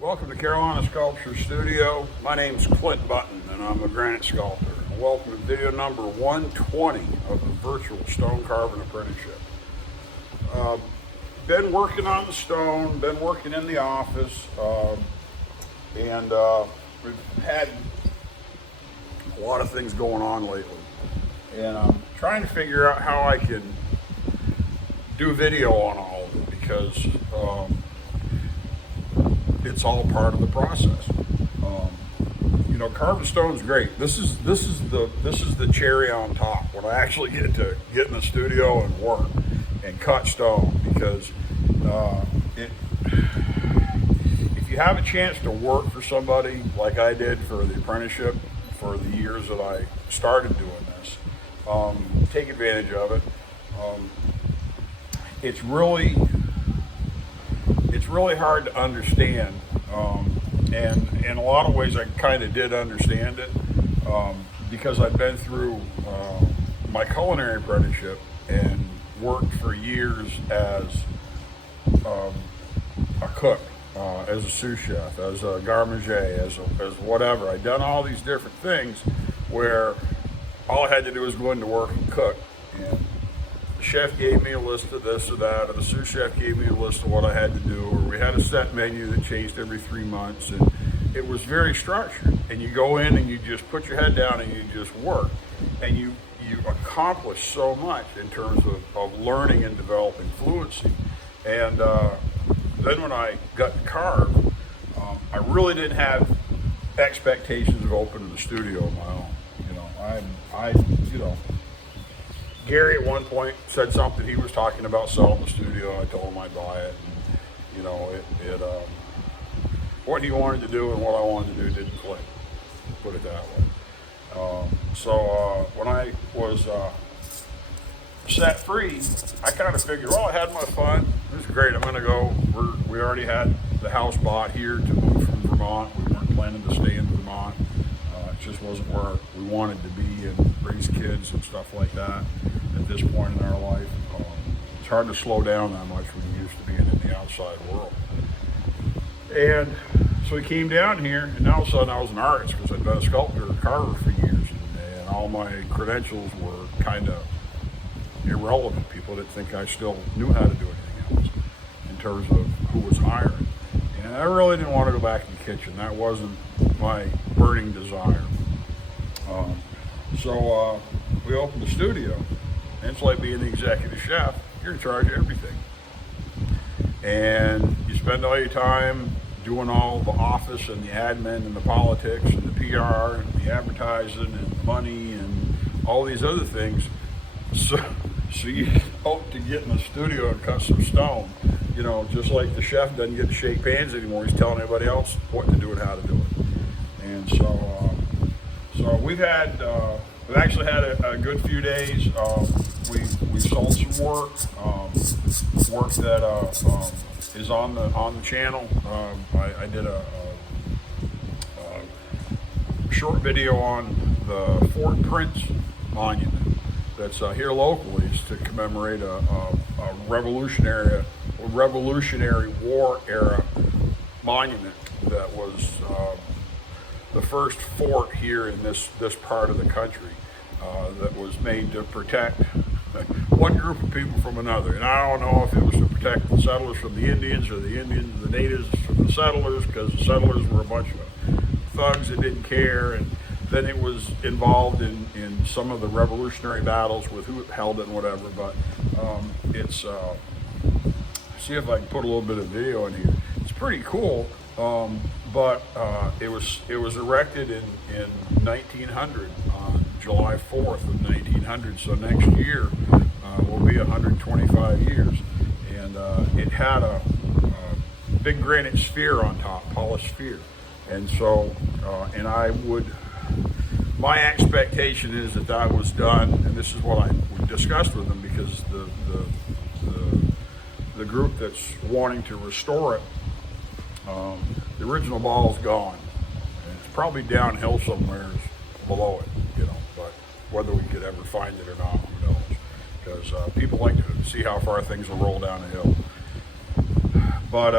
Welcome to Carolina Sculpture Studio. My name's Clint Button and I'm a granite sculptor. Welcome to video number 120 of the Virtual Stone Carving Apprenticeship. Been working on the stone, been working in the office, and we've had a lot of things going on lately. And I'm trying to figure out how I can do video on all of it because it's all part of the process. Carving stone's great. This is the cherry on top when I actually get to get in the studio and work and cut stone, because if you have a chance to work for somebody like I did for the apprenticeship for the years that I started doing this, take advantage of it. It's really hard to understand, and in a lot of ways I kind of did understand it because I've been through my culinary apprenticeship and worked for years as a cook, as a sous chef, as a garde manger, as whatever. I'd done all these different things where all I had to do was go into work and cook. And the chef gave me a list of this or that, or the sous chef gave me a list of what I had to do, or we had a set menu that changed every 3 months, and it was very structured. And you go in and you just put your head down and you just work, and you accomplish so much in terms of learning and developing fluency. And then when I got to carve, I really didn't have expectations of opening the studio on my own. Gary at one point said something. He was talking about selling the studio. I told him I'd buy it. And, what he wanted to do and what I wanted to do didn't click, put it that way. So when I was set free, I kind of figured, well, I had my fun. It was great. I'm going to go. We already had the house bought here to move from Vermont. We weren't planning to stay in Vermont. It just wasn't where we wanted to be and raise kids and stuff like that at this point in our life. It's hard to slow down that much when you're used to being in the outside world. And so we came down here, and all of a sudden I was an artist because I'd been a sculptor and carver for years, and all my credentials were kind of irrelevant. People didn't think I still knew how to do anything else in terms of who was hiring. And I really didn't want to go back in the kitchen. That wasn't my burning desire. So we opened the studio, and it's like being the executive chef. You're in charge of everything. And you spend all your time doing all the office and the admin and the politics and the PR and the advertising and the money and all these other things. So you hope to get in the studio and cut some stone. Just like the chef doesn't get to shake pans anymore. He's telling everybody else what to do and how to do it. And so we've actually had a good few days. We sold some work that is on the channel. I did a short video on the Fort Prince Monument that's here locally. It's to commemorate a Revolutionary War era monument that was the first fort here in this part of the country that was made to protect one group of people from another. And I don't know if it was to protect the settlers from the Indians or the natives from the settlers, because the settlers were a bunch of thugs that didn't care. And then it was involved in some of the revolutionary battles with who held it and whatever. But see if I can put a little bit of video in here. It's pretty cool. But it was erected in 1900, on July 4th of 1900. So next year will be 125 years. And it had a big granite sphere on top, polished sphere. And so, my expectation is that was done, and this is what we discussed with them, because the group that's wanting to restore it, the original ball's gone, and it's probably downhill somewhere below it, but whether we could ever find it or not, who knows, because people like to see how far things will roll down a hill. But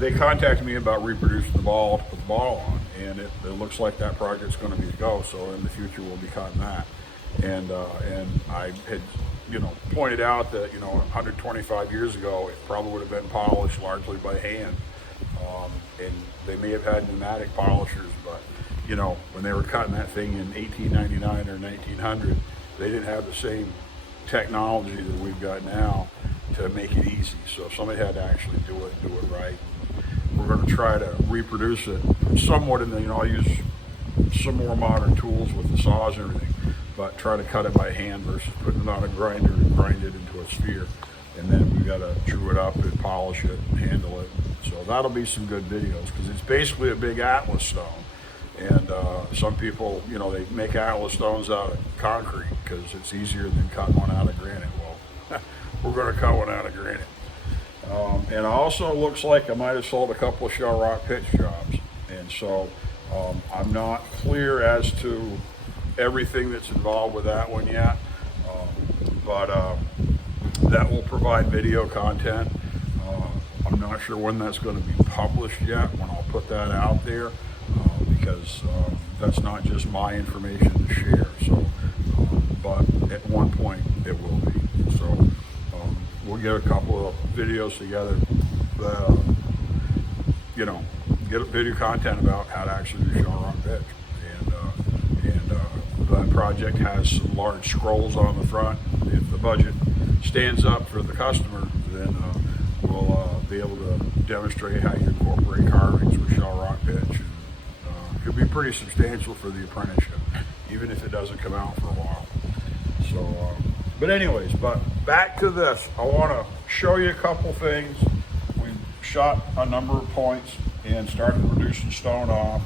they contacted me about reproducing the ball with the ball on, and it looks like that project's going to be a go. So in the future, we'll be cutting that. And I had, pointed out that 125 years ago, it probably would have been polished largely by hand, and they may have had pneumatic polishers, but when they were cutting that thing in 1899 or 1900, they didn't have the same technology that we've got now to make it easy. So somebody had to actually do it right. We're going to try to reproduce it somewhat in the, I'll use some more modern tools with the saws and everything, but try to cut it by hand versus putting it on a grinder to grind it into a sphere. And then we've got to chew it up and polish it and handle it. So that'll be some good videos, because it's basically a big Atlas stone. And some people, they make Atlas stones out of concrete because it's easier than cutting one out of granite. Well, we're going to cut one out of granite. And it also looks like I might have sold a couple of shell rock pitch jobs. And so I'm not clear as to everything that's involved with that one yet. But that will provide video content. I'm not sure when that's going to be published yet, when I'll put that out there. Because that's not just my information to share. So, but at one point it will be. So we'll get a couple of videos together that, get video content about how to actually do shell rock pitch. And that project has some large scrolls on the front. If the budget stands up for the customer, then we'll be able to demonstrate how you incorporate carvings with shell rock pitch. Could be pretty substantial for the apprenticeship, even if it doesn't come out for a while. So, but anyways, back to this. I want to show you a couple things. We shot a number of points and started reducing stone off,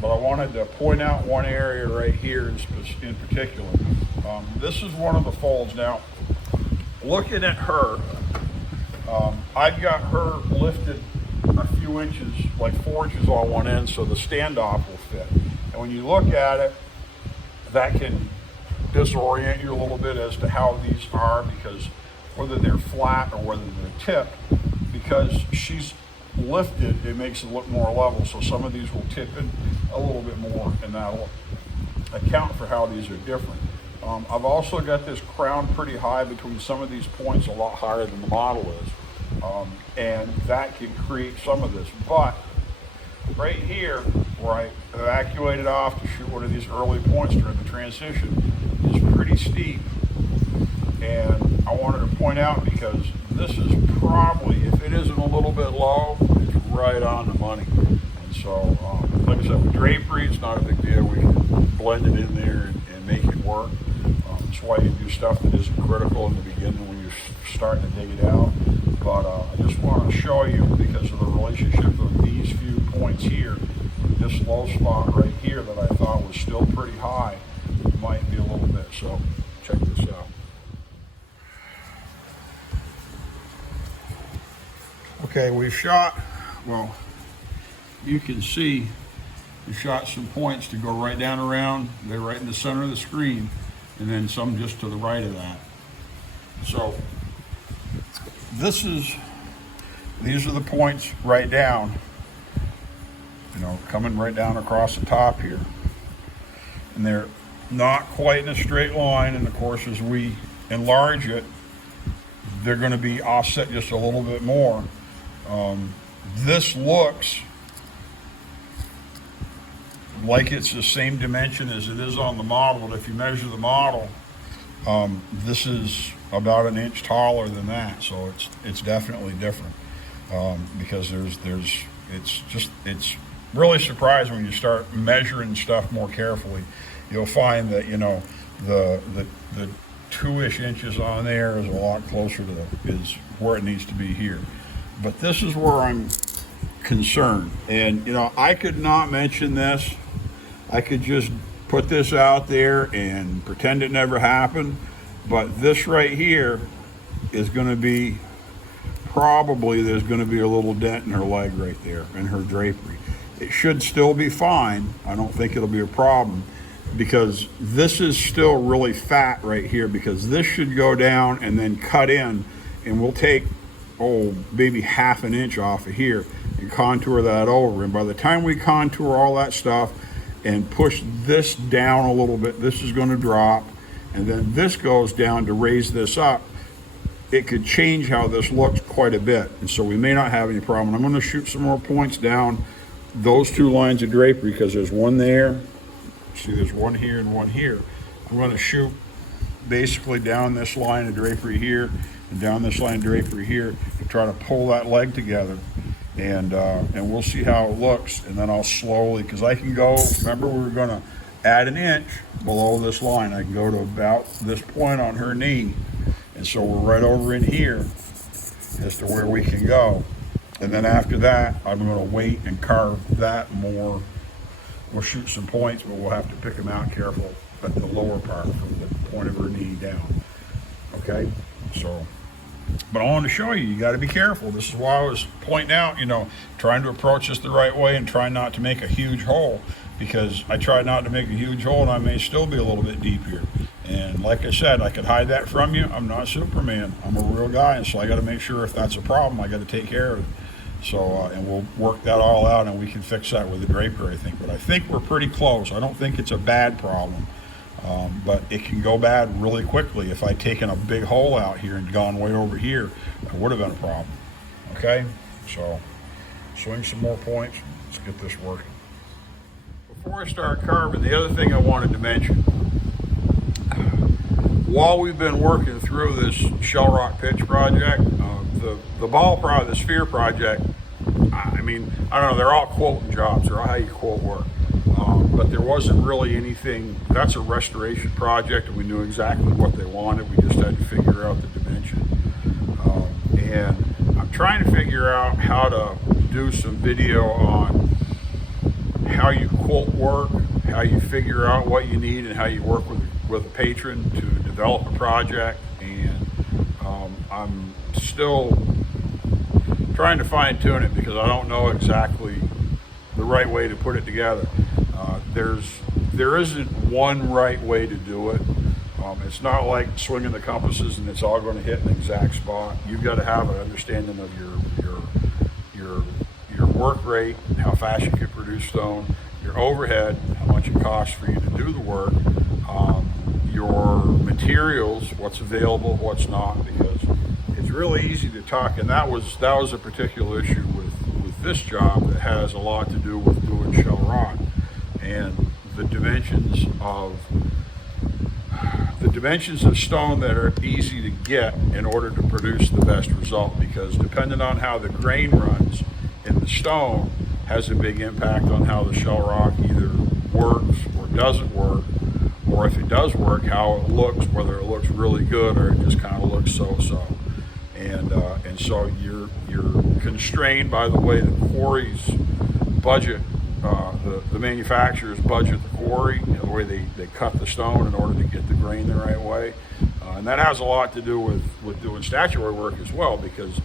but I wanted to point out one area right here in particular. This is one of the folds. Now, looking at her, I've got her lifted a few inches, like 4 inches on one end, so the standoff will fit. And when you look at it, that can disorient you a little bit as to how these are, because whether they're flat or whether they're tipped, because she's lifted, it makes it look more level. So some of these will tip in a little bit more, and that'll account for how these are different. I've also got this crown pretty high between some of these points, a lot higher than the model is. And that can create some of this. But right here, where I evacuated off to shoot one of these early points during the transition, is pretty steep. And I wanted to point out, because this is probably, if it isn't a little bit low, it's right on the money. And so, like I said, with drapery, it's not a big deal. We can blend it in there and make it work. That's why you do stuff that isn't critical in the beginning when you're starting to dig it out. But I just want to show you, because of the relationship of these few points here, this low spot right here that I thought was still pretty high, might be a little bit. So check this out. Okay, we shot, well, you can see we shot some points to go right down around. They're right in the center of the screen, and then some just to the right of that. So these are the points right down, coming right down across the top here. And they're not quite in a straight line, and of course as we enlarge it, they're going to be offset just a little bit more. This looks like it's the same dimension as it is on the model, but if you measure the model, this is about an inch taller than that, so it's definitely different. Because it's really surprising when you start measuring stuff more carefully. You'll find that the 2-ish inches on there is a lot closer to is where it needs to be here. But this is where I'm concerned, and I could not mention this. I could just put this out there and pretend it never happened, but this right here is going to be probably, there's going to be a little dent in her leg right there, in her drapery. It should still be fine. I don't think it'll be a problem, because this is still really fat right here, because this should go down and then cut in, and we'll take maybe half an inch off of here and contour that over. And by the time we contour all that stuff and push this down a little bit, this is going to drop, and then this goes down to raise this up. It could change how this looks quite a bit, and so we may not have any problem. I'm going to shoot some more points down those two lines of drapery, because there's one there. See, there's one here and one here. I'm going to shoot basically down this line of drapery here and down this line of drapery here to try to pull that leg together, and we'll see how it looks. And then I'll slowly, because I can go, remember we were going to add an inch below this line. I can go to about this point on her knee, and so we're right over in here as to where we can go. And then after that, I'm going to wait and carve that more. We'll shoot some points, but we'll have to pick them out careful at the lower part from the point of her knee down. Okay, so, but I want to show you, you got to be careful. This is why I was pointing out, trying to approach this the right way and try not to make a huge hole, because I tried not to make a huge hole and I may still be a little bit deep here. And like I said, I could hide that from you. I'm not Superman. I'm a real guy, and so I got to make sure if that's a problem, I got to take care of it. So, and we'll work that all out, and we can fix that with the draper, I think. But I think we're pretty close. I don't think it's a bad problem, but it can go bad really quickly. If I'd taken a big hole out here and gone way over here, it would have been a problem. Okay, so swing some more points. Let's get this working. Before I start carving, the other thing I wanted to mention, while we've been working through this shell rock pitch project, the sphere project, I mean, I don't know, they're all quoting jobs, they're all how you quote work, but there wasn't really anything. That's a restoration project, and we knew exactly what they wanted. We just had to figure out the dimension, and I'm trying to figure out how to do some video on how you quote work, how you figure out what you need, and how you work with a patron to develop a project. And I'm still trying to fine tune it, because I don't know exactly the right way to put it together. There isn't one right way to do it. It's not like swinging the compasses and it's all going to hit an exact spot. You've got to have an understanding of your work rate, how fast you can produce stone, your overhead, how much it costs for you to do the work, your materials, what's available, what's not, because it's really easy to talk. And that was a particular issue with this job that has a lot to do with doing shell rock and the dimensions of stone that are easy to get in order to produce the best result, because depending on how the grain runs in the stone has a big impact on how the shell rock either works or doesn't work, or if it does work, how it looks, whether it looks really good or it just kind of looks so-so. And so you're constrained by the way the quarries budget, the manufacturers budget the quarry, the way they cut the stone in order to get the grain the right way. And that has a lot to do with doing statuary work as well, because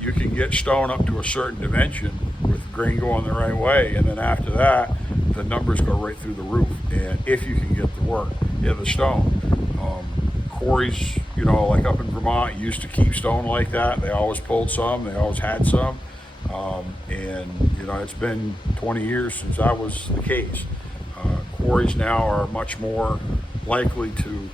you can get stone up to a certain dimension with grain going the right way, and then after that, the numbers go right through the roof. And if you can get the work, the stone. Quarries, like up in Vermont, used to keep stone like that. They always pulled some, they always had some. And it's been 20 years since that was the case. Quarries now are much more likely to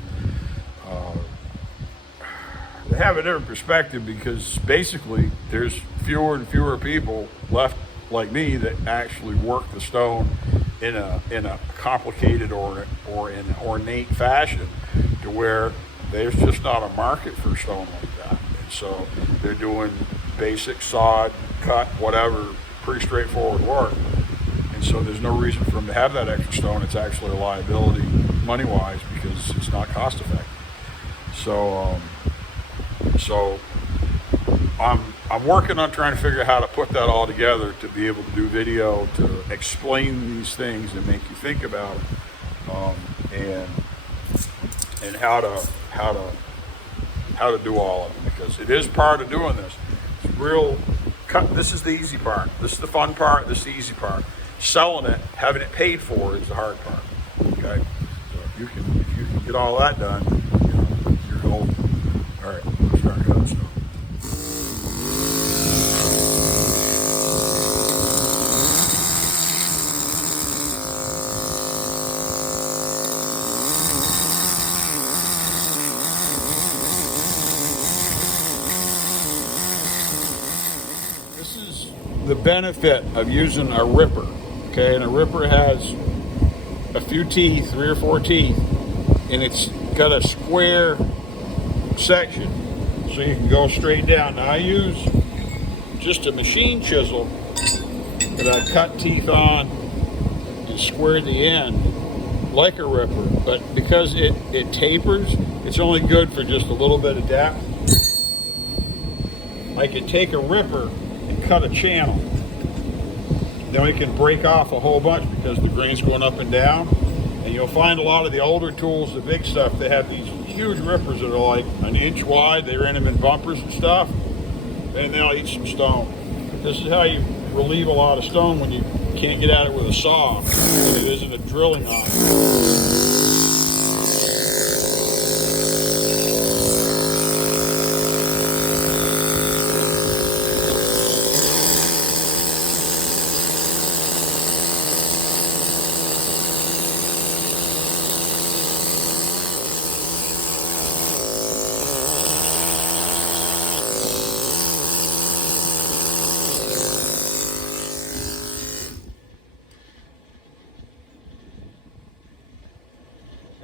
they have a different perspective, because basically there's fewer and fewer people left like me that actually work the stone in a complicated or in an ornate fashion, to where there's just not a market for stone like that. And so they're doing basic sawed, cut, whatever, pretty straightforward work. And so there's no reason for them to have that extra stone. It's actually a liability money-wise, because it's not cost effective. So I'm working on trying to figure out how to put that all together to be able to do video to explain these things and make you think about them, and how to do all of them, because it is part of doing this. It's real. This is the easy part. This is the fun part. This is the easy part. Selling it, having it paid for, is the hard part. Okay, so if you can get all that done, you're golden. All right, let's start cutting stone. the benefit of using a ripper, okay? And a ripper has a few teeth, 3 or 4 teeth, and it's got a square section, so you can go straight down. Now I use just a machine chisel that I cut teeth on and squared the end like a ripper, but because it tapers, it's only good for just a little bit of depth. I can take a ripper and cut a channel. Then we can break off a whole bunch because the grain's going up and down. And you'll find a lot of the older tools, the big stuff, they have these huge rippers that are like an inch wide. They're in them in bumpers and stuff, and they'll eat some stone. This is how you relieve a lot of stone when you can't get at it with a saw and it isn't a drilling iron.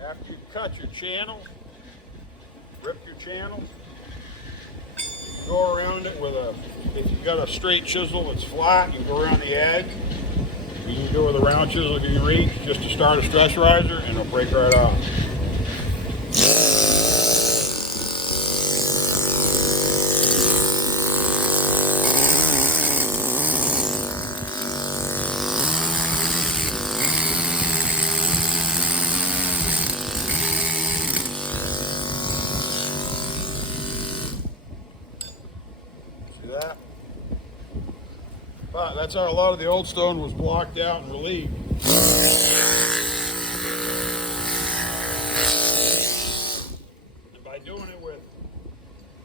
After you cut your channel, rip your channel, go around it with if you've got a straight chisel that's flat, you go around the edge. You can do it with a round chisel if you can reach, just to start a stress riser, and it'll break right off. That. But that's how a lot of the old stone was blocked out and relieved. And by doing it with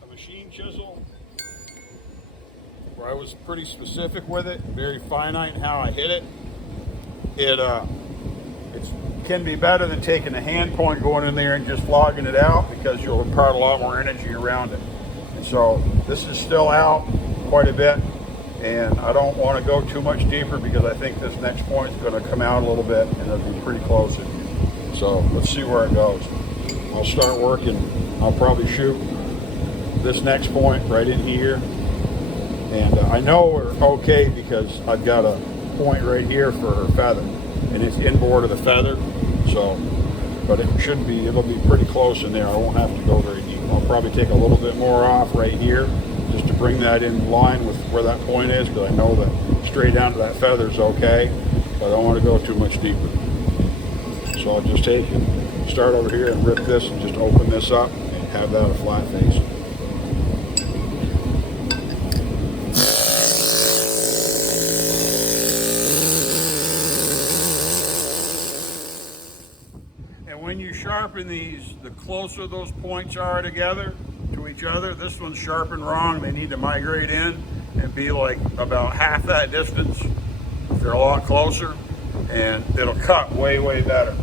a machine chisel, where I was pretty specific with it, very finite in how I hit it, it can be better than taking a hand point, going in there and just flogging it out, because you'll impart a lot more energy around it. So this is still out quite a bit, and I don't want to go too much deeper because I think this next point is going to come out a little bit and it'll be pretty close in here. So let's see where it goes. I'll start working. I'll probably shoot this next point right in here, and I know we're okay because I've got a point right here for her feather, and it's inboard of the feather. So, but it should be, it'll be pretty close in there. I won't have to go very deep. I'll probably take a little bit more off right here just to bring that in line with where that point is, because I know that straight down to that feather is okay, but I don't want to go too much deeper. So I'll just take and start over here and rip this and just open this up and have that a flat face. When you sharpen these, the closer those points are together to each other, this one's sharpened wrong, they need to migrate in and be like about half that distance if they're a lot closer, and it'll cut way, way better.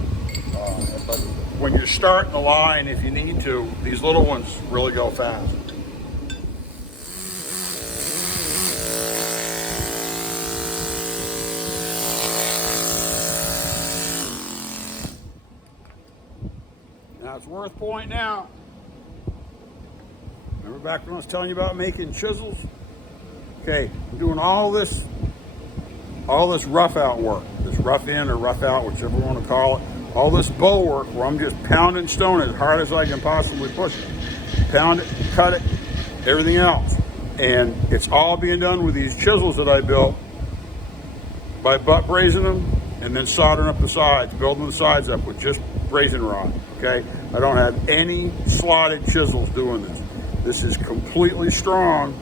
But when you're starting the line, if you need to, these little ones really go fast. Now it's worth pointing out. Remember back when I was telling you about making chisels? Okay, I'm doing all this rough out work, this rough in or rough out, whichever you want to call it. All this bow work where I'm just pounding stone as hard as I can possibly push it. Pound it, cut it, everything else. And it's all being done with these chisels that I built by butt brazing them and then soldering up the sides, building the sides up with just brazing rod, okay? I don't have any slotted chisels doing this. This is completely strong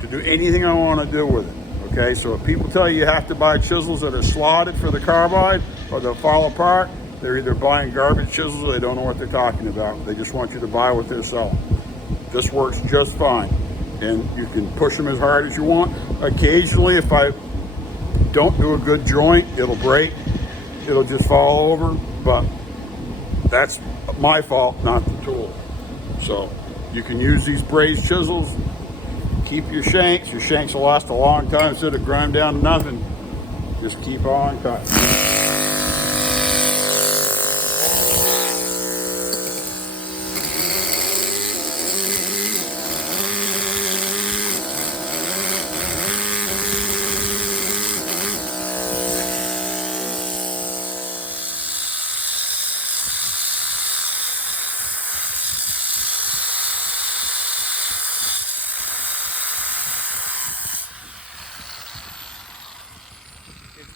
to do anything I want to do with it, okay? So if people tell you have to buy chisels that are slotted for the carbide or they'll fall apart, they're either buying garbage chisels or they don't know what they're talking about. They just want you to buy what they're selling. This works just fine, and you can push them as hard as you want. Occasionally, if I don't do a good joint, it'll break. It'll just fall over, but that's my fault, not the tool. So you can use these brazed chisels, keep your shanks. Your shanks will last a long time instead of grind down to nothing. Just keep on cutting.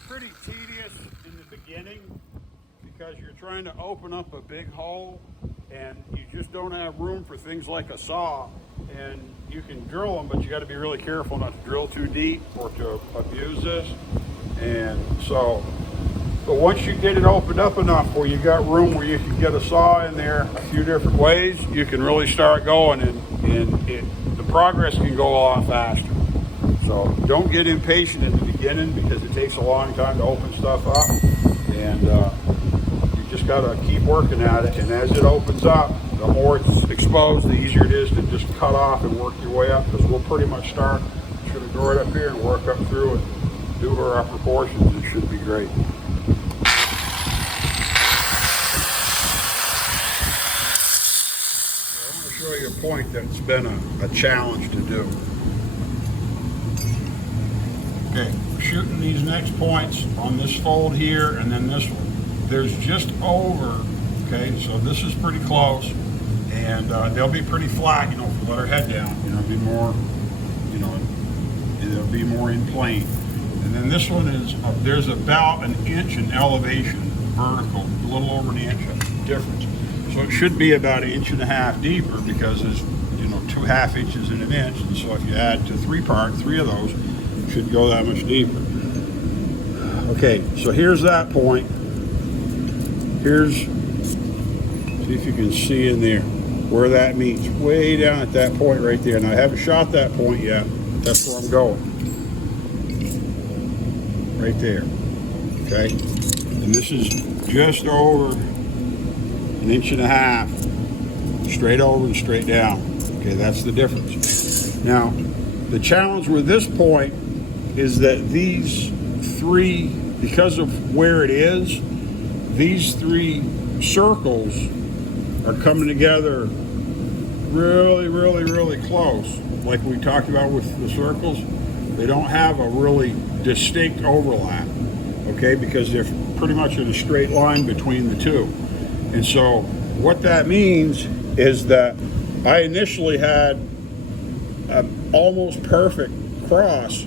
Pretty tedious in the beginning because you're trying to open up a big hole and you just don't have room for things like a saw, and you can drill them, but you got to be really careful not to drill too deep or to abuse this. And so, but once you get it opened up enough where you got room where you can get a saw in there a few different ways, you can really start going, and the progress can go a lot faster. So don't get impatient in the beginning because it takes a long time to open stuff up, and you just got to keep working at it. And as it opens up, the more it's exposed, the easier it is to just cut off and work your way up, because we'll pretty much start, just going to go right up here and work up through and do our upper portions. It should be great. So I want to show you a point that's been a challenge to do. Okay, we're shooting these next points on this fold here and then this one. There's just over, okay, so this is pretty close, and they'll be pretty flat, if we let our head down, it'll be more, it'll be more in plane. And then this one is, there's about an inch in elevation, vertical, a little over an inch difference. So it should be about 1.5 inches deeper because there's, 2.5 inches in an inch, and so if you add to three of those, should go that much deeper. Okay, so here's that point. Here's, see if you can see in there where that meets, way down at that point right there. Now I haven't shot that point yet, but that's where I'm going. Right there, okay? And this is just over 1.5 inches, straight over and straight down. Okay, that's the difference. Now, the challenge with this point is that these three, because of where it is, these three circles are coming together really, really, really close. Like we talked about with the circles, they don't have a really distinct overlap, okay, because they're pretty much in a straight line between the two. And so what that means is that I initially had an almost perfect cross,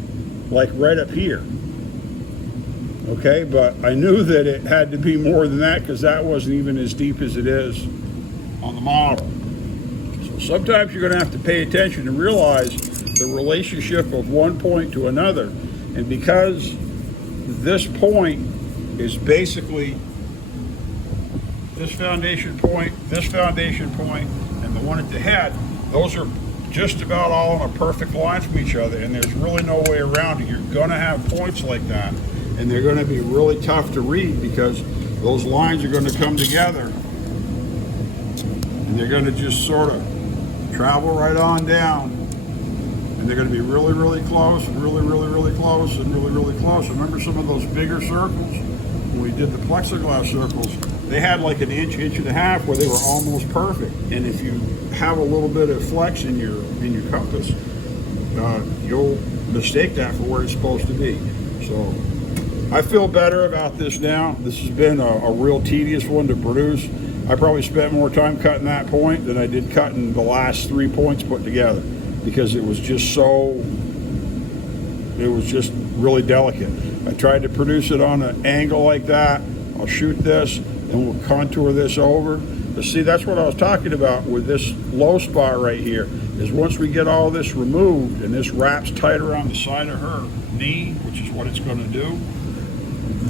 like right up here, okay, but I knew that it had to be more than that because that wasn't even as deep as it is on the model. So sometimes you're going to have to pay attention and realize the relationship of one point to another. And because this point is basically this foundation point, and the one at the head, those are just about all on a perfect line from each other, and there's really no way around it. You're going to have points like that, and they're going to be really tough to read because those lines are going to come together, and they're going to just sort of travel right on down, and they're going to be really, really close, and really, really, really close, and really, really close. Remember some of those bigger circles? When we did the plexiglass circles, they had like 1 inch, 1.5 inches where they were almost perfect. And if you have a little bit of flex in your compass, you'll mistake that for where it's supposed to be. So I feel better about this now. This has been a real tedious one to produce. I probably spent more time cutting that point than I did cutting the last 3 points put together because it was just really delicate. I tried to produce it on an angle like that. I'll shoot this and we'll contour this over. But see, that's what I was talking about with this low spot right here, is once we get all this removed and this wraps tight around the side of her knee, which is what it's going to do,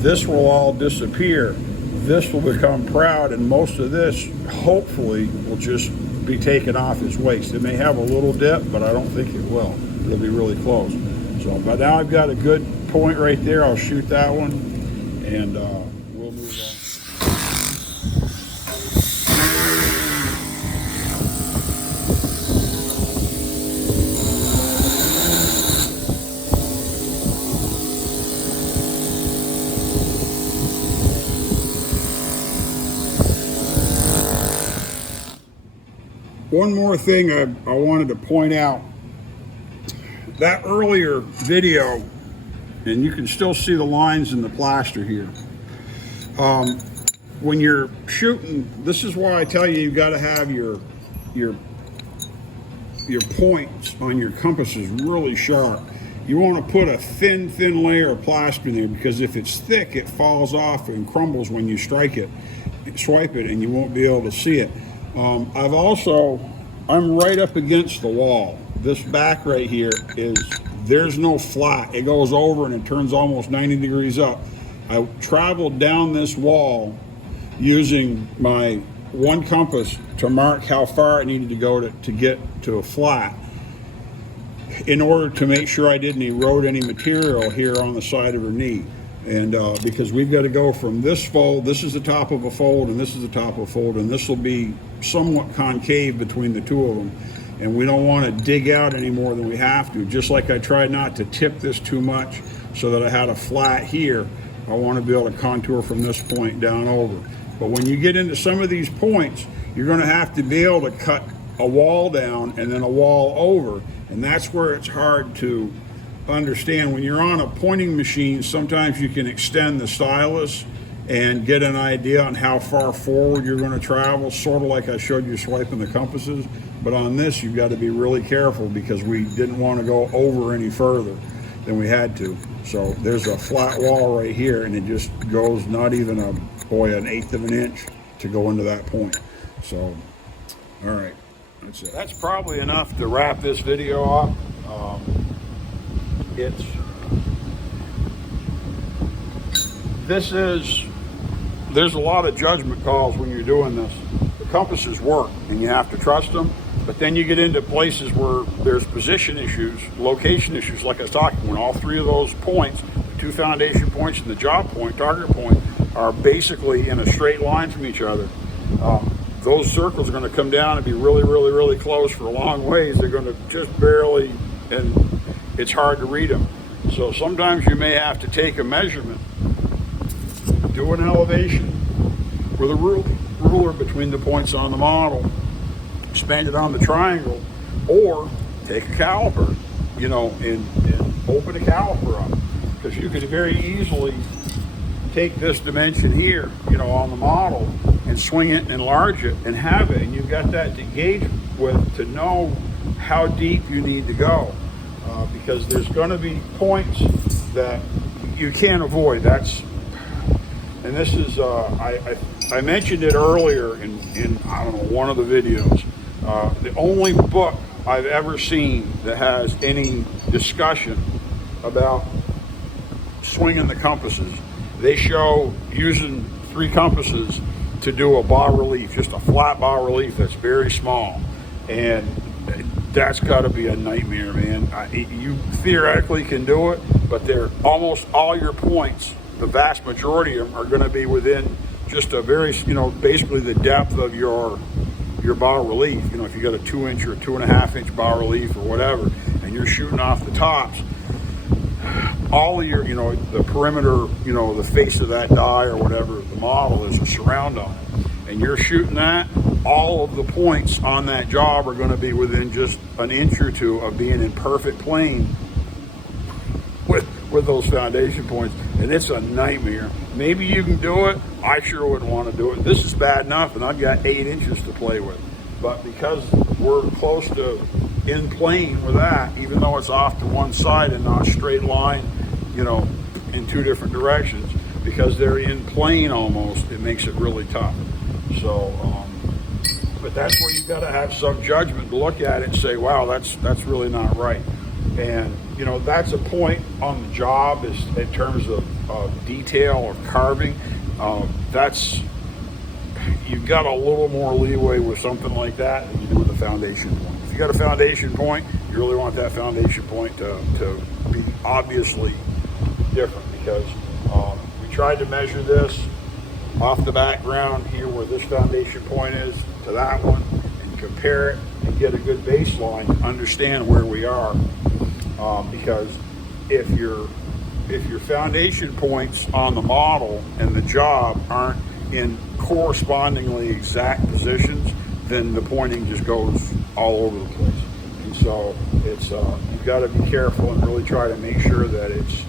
this will all disappear. This will become proud, and most of this, hopefully, will just be taken off his waist. It may have a little dip, but I don't think it will. It'll be really close. So, but now I've got a good point right there. I'll shoot that one, and we'll move on. one more thing I wanted to point out. That earlier video, and you can still see the lines in the plaster here. When you're shooting, this is why I tell you got to have your points on your compasses really sharp. You want to put a thin layer of plaster in there, because if it's thick, it falls off and crumbles when you strike it, swipe it, and you won't be able to see it. I'm right up against the wall. This back right here there's no flat. It goes over and it turns almost 90 degrees up. I traveled down this wall using my one compass to mark how far it needed to go to get to a flat, in order to make sure I didn't erode any material here on the side of her knee. And because we've got to go from this fold, this is the top of a fold, and this is the top of a fold, and this will be somewhat concave between the two of them. And we don't want to dig out any more than we have to. Just like I tried not to tip this too much so that I had a flat here, I want to be able to contour from this point down over. But when you get into some of these points, you're going to have to be able to cut a wall down and then a wall over. And that's where it's hard to understand. When you're on a pointing machine, sometimes you can extend the stylus and get an idea on how far forward you're going to travel, sort of like I showed you swiping the compasses. But on this, you've got to be really careful, because we didn't want to go over any further than we had to. So there's a flat wall right here, and it just goes not even an 1/8 of an inch to go into that point. So, all right, that's it. That's probably enough to wrap this video up. There's a lot of judgment calls when you're doing this. The compasses work, and you have to trust them. But then you get into places where there's position issues, location issues, like I was talking, when all three of those points, the two foundation points and the job point, target point, are basically in a straight line from each other. Those circles are going to come down and be really close for a long ways. They're going to just barely, and it's hard to read them. So sometimes you may have to take a measurement, do an elevation with a ruler between the points on the model, expand it on the triangle, or take a caliper, and open a caliper up, because you could very easily take this dimension here, on the model, and swing it and enlarge it and have it, and you've got that to gauge with, to know how deep you need to go, because there's going to be points that you can't avoid. And this is I mentioned it earlier in I don't know, one of the videos. The only book I've ever seen that has any discussion about swinging the compasses. They show using 3 compasses to do a bas relief, just a flat bas relief that's very small. And that's got to be a nightmare, man. You theoretically can do it, but they're almost all your points, the vast majority of them, are going to be within just a very, basically the depth of your bas relief. If you got a 2-inch or a 2.5-inch bas relief or whatever, and you're shooting off the tops, all of your, the perimeter, the face of that die or whatever the model is, a surround on it, and you're shooting that, all of the points on that job are going to be within just an inch or two of being in perfect plane with those foundation points, and it's a nightmare. Maybe you can do it. I sure wouldn't want to do it. This is bad enough, and I've got 8 inches to play with. But because we're close to in plane with that, even though it's off to one side and not straight line, in 2 different directions, because they're in plane almost, it makes it really tough. So, but that's where you got to have some judgment to look at it and say, wow, that's really not right. And that's a point on the job, is in terms of detail or carving. You've got a little more leeway with something like that than you do with a foundation point. If you got a foundation point, you really want that foundation point to be obviously different, because we tried to measure this off the background here where this foundation point is to that one, and compare it and get a good baseline to understand where we are. Because if your foundation points on the model and the job aren't in correspondingly exact positions, then the pointing just goes all over the place. And so it's you've got to be careful and really try to make sure that it's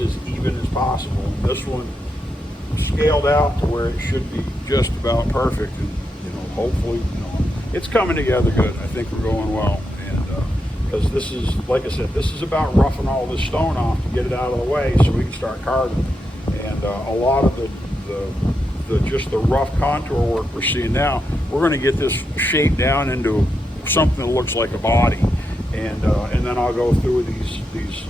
as even as possible. And this one scaled out to where it should be just about perfect, and hopefully it's coming together good. I think we're going well, and because this is, like I said, this is about roughing all this stone off to get it out of the way so we can start carving. And a lot of just the rough contour work we're seeing now, we're going to get this shaped down into something that looks like a body, and then I'll go through these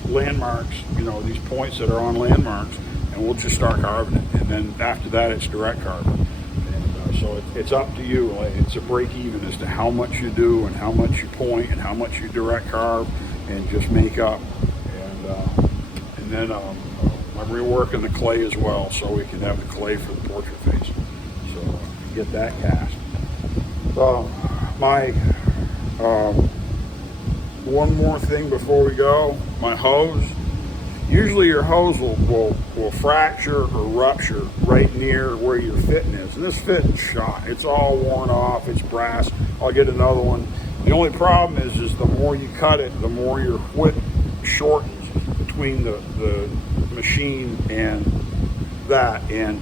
landmarks, these points that are on landmarks, and we'll just start carving it. And then after that, it's direct carving. And so it's up to you. It's a break even as to how much you do and how much you point and how much you direct carve and just make up. And then I'm reworking the clay as well, so we can have the clay for the portrait face. So get that cast. One more thing before we go, my hose. Usually your hose will fracture or rupture right near where your fitting is. And this fitting's shot. It's all worn off. It's brass. I'll get another one. The only problem is the more you cut it, the more your whip shortens between the machine and that. And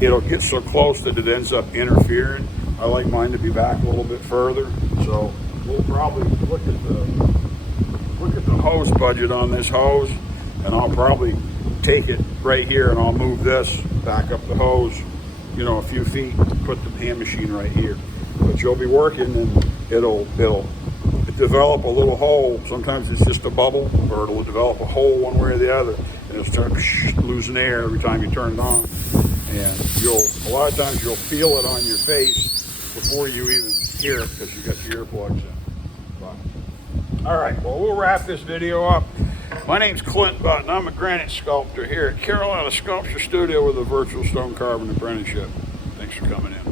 it'll get so close that it ends up interfering. I like mine to be back a little bit further. So we'll probably look at the hose budget on this hose. And I'll probably take it right here and I'll move this back up the hose, a few feet, put the hand machine right here. But you'll be working and it'll develop a little hole. Sometimes it's just a bubble, or it'll develop a hole one way or the other, and it'll start losing air every time you turn it on. And a lot of times you'll feel it on your face before you even hear it because you got your earplugs in. But, all right, well, we'll wrap this video up. My name's Clint Button. I'm a granite sculptor here at Carolina Sculpture Studio with the Virtual Stone Carving Apprenticeship. Thanks for coming in.